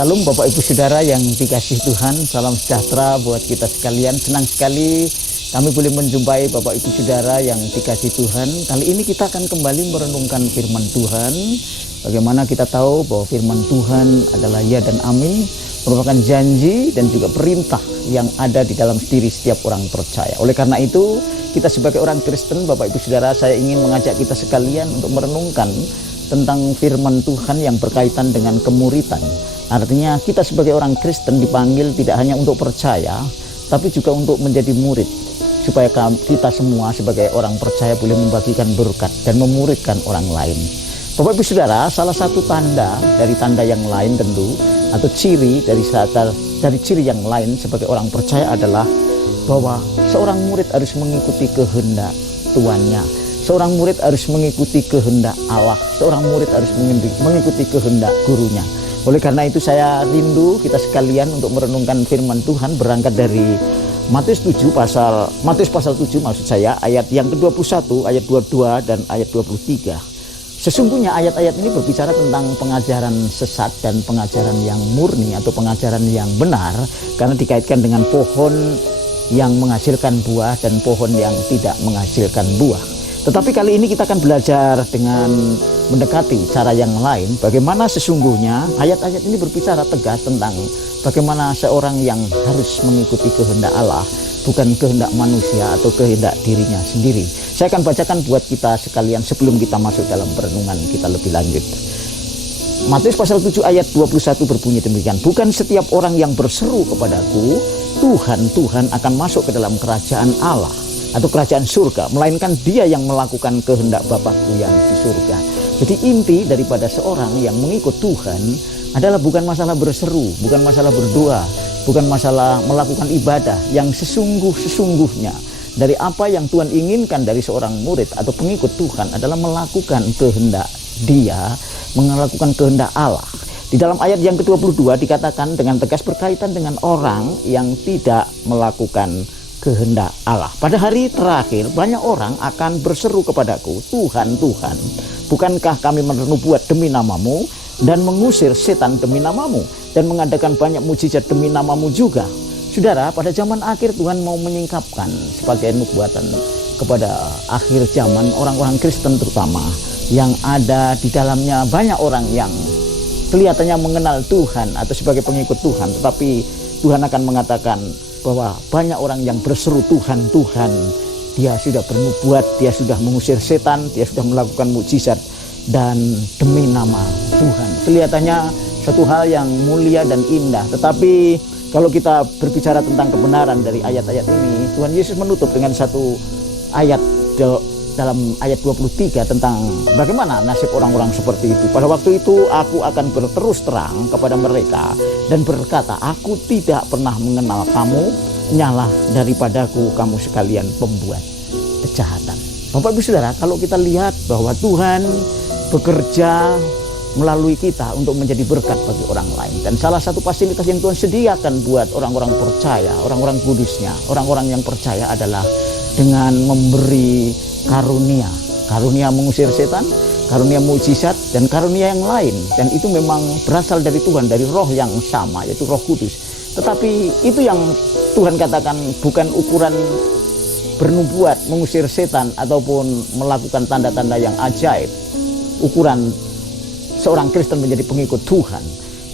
Salam Bapak Ibu Saudara yang dikasih Tuhan, salam sejahtera buat kita sekalian. Senang sekali kami boleh menjumpai Bapak Ibu Saudara yang dikasih Tuhan. Kali ini kita akan kembali merenungkan firman Tuhan. Bagaimana kita tahu bahwa firman Tuhan adalah ya dan amin, merupakan janji dan juga perintah yang ada di dalam diri setiap orang percaya. Oleh karena itu, kita sebagai orang Kristen, Bapak Ibu Saudara, saya ingin mengajak kita sekalian untuk merenungkan tentang firman Tuhan yang berkaitan dengan kemuritan. Artinya kita sebagai orang Kristen dipanggil tidak hanya untuk percaya, tapi juga untuk menjadi murid, supaya kita semua sebagai orang percaya boleh membagikan berkat dan memuridkan orang lain. Bapak Ibu Saudara, salah satu tanda dari tanda yang lain tentu, atau ciri dari ciri yang lain sebagai orang percaya adalah bahwa seorang murid harus mengikuti kehendak tuannya. Seorang murid harus mengikuti kehendak Allah. Seorang murid harus mengikuti kehendak gurunya. Oleh karena itu saya rindu kita sekalian untuk merenungkan firman Tuhan berangkat dari Matius pasal 7 maksud saya, ayat yang ke-21, ayat 22 dan ayat 23. Sesungguhnya ayat-ayat ini berbicara tentang pengajaran sesat dan pengajaran yang murni atau pengajaran yang benar, karena dikaitkan dengan pohon yang menghasilkan buah dan pohon yang tidak menghasilkan buah. Tetapi kali ini kita akan belajar dengan mendekati cara yang lain, bagaimana sesungguhnya ayat-ayat ini berbicara tegas tentang bagaimana seorang yang harus mengikuti kehendak Allah, bukan kehendak manusia atau kehendak dirinya sendiri. Saya akan bacakan buat kita sekalian sebelum kita masuk dalam perenungan kita lebih lanjut. Matius pasal 7 ayat 21 berbunyi demikian. Bukan setiap orang yang berseru kepadaku, Tuhan, Tuhan, akan masuk ke dalam kerajaan Allah atau kerajaan surga, melainkan dia yang melakukan kehendak Bapakku yang di surga. Jadi inti daripada seorang yang mengikut Tuhan adalah bukan masalah berseru, bukan masalah berdoa, bukan masalah melakukan ibadah. Yang sesungguhnya dari apa yang Tuhan inginkan dari seorang murid atau pengikut Tuhan adalah melakukan kehendak dia, melakukan kehendak Allah. Di dalam ayat yang ke-22 dikatakan dengan tegas berkaitan dengan orang yang tidak melakukan kehendak Allah. Pada hari terakhir banyak orang akan berseru kepadaku, Tuhan, Tuhan, bukankah kami menubuat demi namamu dan mengusir setan demi namamu dan mengadakan banyak mujizat demi namamu juga? Saudara, pada zaman akhir Tuhan mau menyingkapkan sebagai nubuatan kepada akhir zaman orang-orang Kristen terutama, yang ada di dalamnya banyak orang yang kelihatannya mengenal Tuhan atau sebagai pengikut Tuhan, tetapi Tuhan akan mengatakan bahwa banyak orang yang berseru Tuhan, Tuhan, dia sudah bernubuat, dia sudah mengusir setan, dia sudah melakukan mukjizat, dan demi nama Tuhan. Kelihatannya suatu hal yang mulia dan indah, tetapi kalau kita berbicara tentang kebenaran dari ayat-ayat ini, Tuhan Yesus menutup dengan satu ayat dalam ayat 23 tentang bagaimana nasib orang-orang seperti itu. Pada waktu itu aku akan berterus terang kepada mereka dan berkata, aku tidak pernah mengenal kamu, nyalah daripadaku kamu sekalian pembuat kejahatan. Bapak Ibu Saudara, kalau kita lihat bahwa Tuhan bekerja melalui kita untuk menjadi berkat bagi orang lain, dan salah satu fasilitas yang Tuhan sediakan buat orang-orang percaya, orang-orang kudusnya, orang-orang yang percaya adalah dengan memberi karunia mengusir setan, karunia mukjizat, dan karunia yang lain. Dan itu memang berasal dari Tuhan, dari roh yang sama, yaitu Roh Kudus. Tetapi itu yang Tuhan katakan bukan ukuran bernubuat, mengusir setan, ataupun melakukan tanda-tanda yang ajaib, ukuran seorang Kristen menjadi pengikut Tuhan.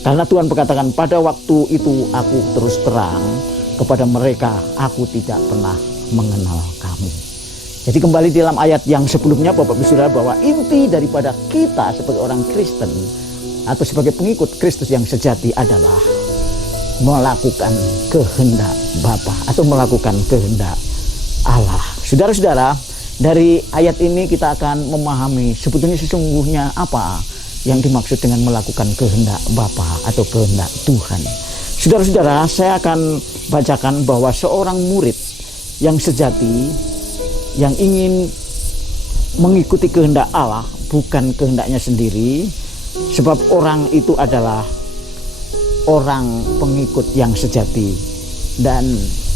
Karena Tuhan berkatakan, pada waktu itu aku terus terang kepada mereka, aku tidak pernah mengenal kamu. Jadi kembali dalam ayat yang sebelumnya, Bapak Ibu Saudara, bahwa inti daripada kita sebagai orang Kristen atau sebagai pengikut Kristus yang sejati adalah melakukan kehendak Bapa atau melakukan kehendak Allah. Saudara-saudara, dari ayat ini kita akan memahami sebetulnya sesungguhnya apa yang dimaksud dengan melakukan kehendak Bapa atau kehendak Tuhan. Saudara-saudara, saya akan bacakan bahwa seorang murid yang sejati, yang ingin mengikuti kehendak Allah, bukan kehendaknya sendiri, sebab orang itu adalah orang pengikut yang sejati, dan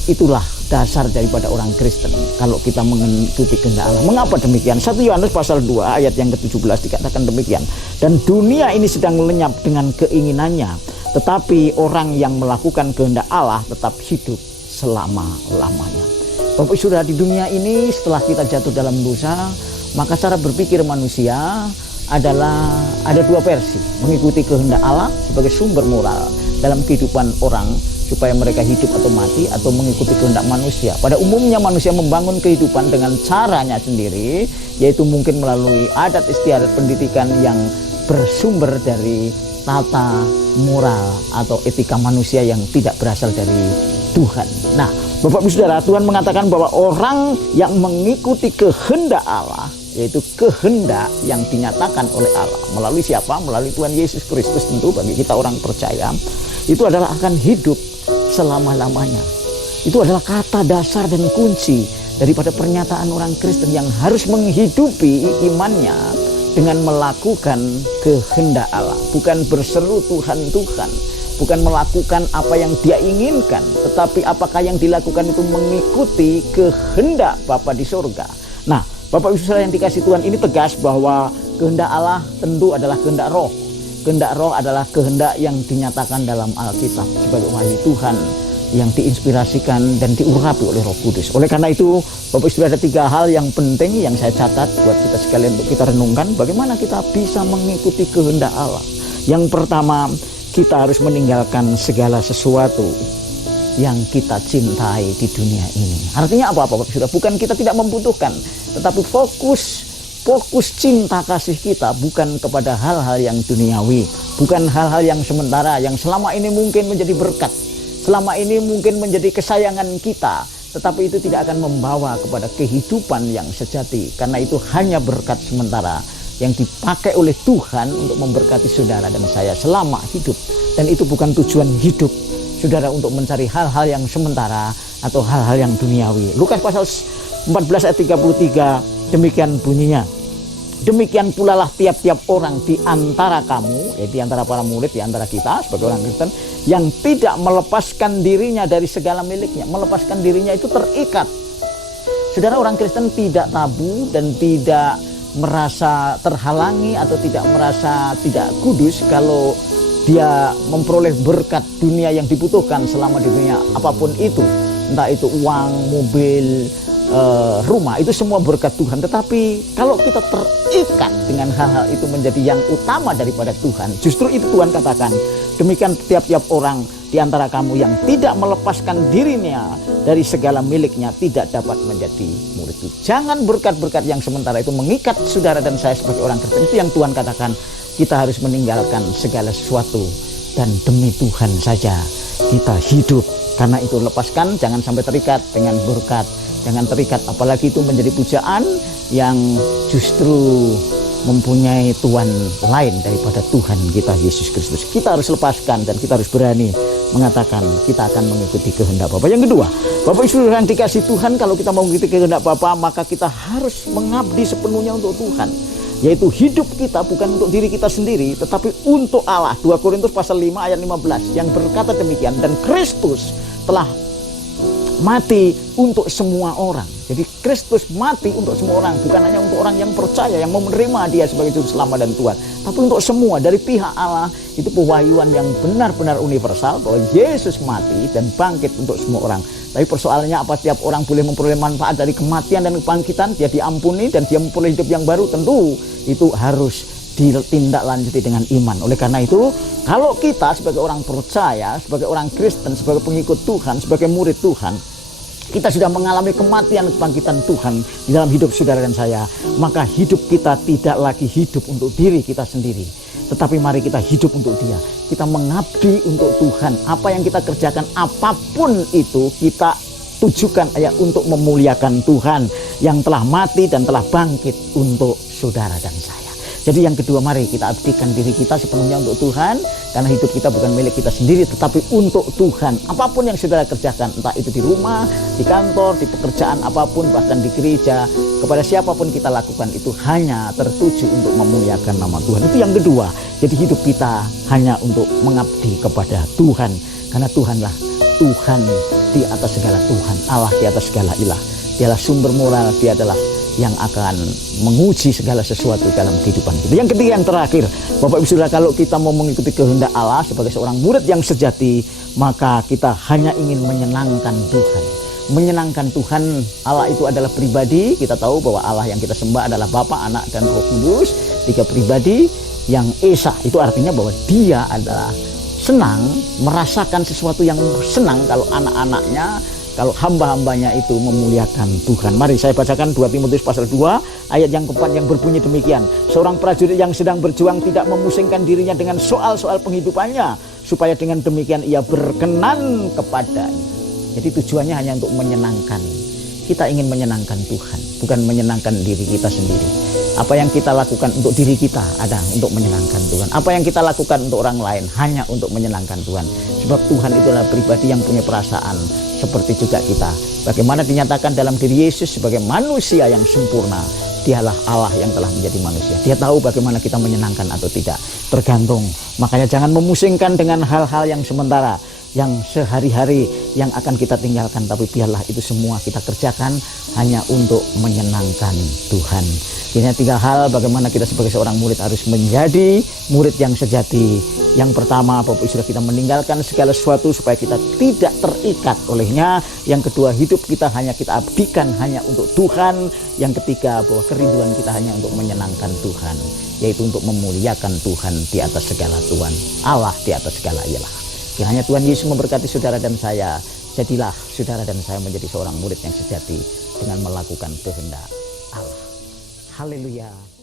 itulah dasar daripada orang Kristen kalau kita mengikuti kehendak Allah. Mengapa demikian? 1 Yohanes pasal 2 ayat yang ke-17 dikatakan demikian, dan dunia ini sedang lenyap dengan keinginannya, Tetapi orang yang melakukan kehendak Allah tetap hidup selama-lamanya. Bapak Saudara, di dunia ini setelah kita jatuh dalam dosa, maka cara berpikir manusia adalah ada dua versi. Mengikuti kehendak Allah sebagai sumber moral dalam kehidupan orang supaya mereka hidup atau mati, atau mengikuti kehendak manusia. Pada umumnya manusia membangun kehidupan dengan caranya sendiri, yaitu mungkin melalui adat istiadat pendidikan yang bersumber dari tata moral atau etika manusia yang tidak berasal dari Tuhan. Nah, Bapak Ibu Saudara, Tuhan mengatakan bahwa orang yang mengikuti kehendak Allah, yaitu kehendak yang dinyatakan oleh Allah melalui siapa? Melalui Tuhan Yesus Kristus, tentu bagi kita orang percaya, itu adalah akan hidup selama-lamanya. Itu adalah kata dasar dan kunci daripada pernyataan orang Kristen yang harus menghidupi imannya dengan melakukan kehendak Allah, bukan berseru Tuhan, Tuhan, bukan melakukan apa yang dia inginkan, tetapi apakah yang dilakukan itu mengikuti kehendak Bapa di surga. Nah, Bapak Ibu Saudara yang dikasih Tuhan, ini tegas bahwa kehendak Allah tentu adalah kehendak roh. Kehendak roh adalah kehendak yang dinyatakan dalam Alkitab sebagai wahyu Tuhan yang diinspirasikan dan diurapi oleh Roh Kudus. Oleh karena itu, Bapak Ibu Saudara, ada 3 hal yang penting yang saya catat buat kita sekalian untuk kita renungkan bagaimana kita bisa mengikuti kehendak Allah. Yang pertama, kita harus meninggalkan segala sesuatu yang kita cintai di dunia ini. Artinya apa Bapak Ibu Saudara? Bukan kita tidak membutuhkan, tetapi fokus cinta kasih kita bukan kepada hal-hal yang duniawi, bukan hal-hal yang sementara, yang selama ini mungkin menjadi berkat, selama ini mungkin menjadi kesayangan kita, tetapi itu tidak akan membawa kepada kehidupan yang sejati, karena itu hanya berkat sementara yang dipakai oleh Tuhan untuk memberkati saudara dan saya selama hidup. Dan itu bukan tujuan hidup saudara untuk mencari hal-hal yang sementara atau hal-hal yang duniawi. Lukas pasal 14 ayat 33 demikian bunyinya. Demikian pula lah tiap-tiap orang di antara kamu, di antara para murid, di antara kita sebagai orang Kristen, yang tidak melepaskan dirinya dari segala miliknya. Melepaskan dirinya itu terikat. Saudara, orang Kristen tidak tabu dan tidak merasa terhalangi atau tidak merasa tidak kudus kalau dia memperoleh berkat dunia yang dibutuhkan selama di dunia apapun itu. Entah itu uang, mobil, rumah, itu semua berkat Tuhan. Tetapi kalau kita terikat dengan hal-hal itu menjadi yang utama daripada Tuhan, justru itu Tuhan katakan, demikian tiap-tiap orang di antara kamu yang tidak melepaskan dirinya dari segala miliknya tidak dapat menjadi muridku. Jangan berkat-berkat yang sementara itu mengikat saudara dan saya sebagai orang Kristen. Itu yang Tuhan katakan, kita harus meninggalkan segala sesuatu dan demi Tuhan saja kita hidup. Karena itu lepaskan, jangan sampai terikat dengan berkat. Jangan terikat, apalagi itu menjadi pujaan yang justru mempunyai Tuhan lain daripada Tuhan kita Yesus Kristus. Kita harus lepaskan dan kita harus berani mengatakan kita akan mengikuti kehendak Bapa. Yang kedua, Bapak Ibu yang dikasih Tuhan, kalau kita mau mengikuti kehendak Bapa, maka kita harus mengabdi sepenuhnya untuk Tuhan. Yaitu hidup kita bukan untuk diri kita sendiri, tetapi untuk Allah. 2 Korintus pasal 5 ayat 15 yang berkata demikian, dan Kristus telah mati untuk semua orang. Jadi Kristus mati untuk semua orang, bukan hanya untuk orang yang percaya, yang mau menerima Dia sebagai juru selamat dan Tuhan, tapi untuk semua. Dari pihak Allah itu pewahyuan yang benar-benar universal bahwa Yesus mati dan bangkit untuk semua orang. Tapi persoalannya apa setiap orang boleh memperoleh manfaat dari kematian dan kebangkitan? Dia diampuni dan dia memperoleh hidup yang baru. Tentu itu harus ditindaklanjuti dengan iman. Oleh karena itu, kalau kita sebagai orang percaya, sebagai orang Kristen, sebagai pengikut Tuhan, sebagai murid Tuhan, kita sudah mengalami kematian kebangkitan Tuhan di dalam hidup saudara dan saya, maka hidup kita tidak lagi hidup untuk diri kita sendiri, tetapi mari kita hidup untuk Dia. Kita mengabdi untuk Tuhan. Apa yang kita kerjakan, apapun itu, kita tujukan untuk memuliakan Tuhan yang telah mati dan telah bangkit untuk saudara dan saya. Jadi yang kedua, mari kita abdikan diri kita sepenuhnya untuk Tuhan, karena hidup kita bukan milik kita sendiri, tetapi untuk Tuhan. Apapun yang saudara kerjakan, entah itu di rumah, di kantor, di pekerjaan apapun, bahkan di gereja, kepada siapapun kita lakukan, itu hanya tertuju untuk memuliakan nama Tuhan. Itu yang kedua. Jadi hidup kita hanya untuk mengabdi kepada Tuhan, karena Tuhanlah Tuhan di atas segala Tuhan, Allah di atas segala ilah. Dialah sumber moral, Dia adalah yang akan menguji segala sesuatu dalam kehidupan kita. Yang ketiga, yang terakhir, Bapak Ibu Saudara, kalau kita mau mengikuti kehendak Allah sebagai seorang murid yang sejati, maka kita hanya ingin menyenangkan Tuhan. Menyenangkan Tuhan. Allah itu adalah pribadi. Kita tahu bahwa Allah yang kita sembah adalah Bapa, Anak, dan Roh Kudus, tiga pribadi. Yang Esa itu artinya bahwa dia adalah senang, merasakan sesuatu yang senang kalau anak-anaknya, kalau hamba-hambanya itu memuliakan Tuhan. Mari saya bacakan 2 Timotius pasal 2 ayat yang keempat yang berbunyi demikian. Seorang prajurit yang sedang berjuang tidak memusingkan dirinya dengan soal-soal penghidupannya, supaya dengan demikian ia berkenan kepadanya. Jadi tujuannya hanya untuk menyenangkan. Kita ingin menyenangkan Tuhan, bukan menyenangkan diri kita sendiri. Apa yang kita lakukan untuk diri kita ada untuk menyenangkan Tuhan. Apa yang kita lakukan untuk orang lain hanya untuk menyenangkan Tuhan. Sebab Tuhan itulah pribadi yang punya perasaan seperti juga kita. Bagaimana dinyatakan dalam diri Yesus sebagai manusia yang sempurna. Dialah Allah yang telah menjadi manusia. Dia tahu bagaimana kita menyenangkan atau tidak. Tergantung. Makanya jangan memusingkan dengan hal-hal yang sementara, yang sehari-hari yang akan kita tinggalkan, tapi biarlah itu semua kita kerjakan hanya untuk menyenangkan Tuhan. Ini 3 hal bagaimana kita sebagai seorang murid harus menjadi murid yang sejati. Yang pertama, Bapak Ibu Saudara, kita meninggalkan segala sesuatu supaya kita tidak terikat olehnya. Yang kedua, hidup kita hanya kita abdikan hanya untuk Tuhan. Yang ketiga, bahwa kerinduan kita hanya untuk menyenangkan Tuhan, yaitu untuk memuliakan Tuhan di atas segala Tuhan, Allah di atas segala ialah. Kiranya Tuhan Yesus memberkati saudara dan saya. Jadilah saudara dan saya menjadi seorang murid yang sejati dengan melakukan kehendak Allah. Haleluya.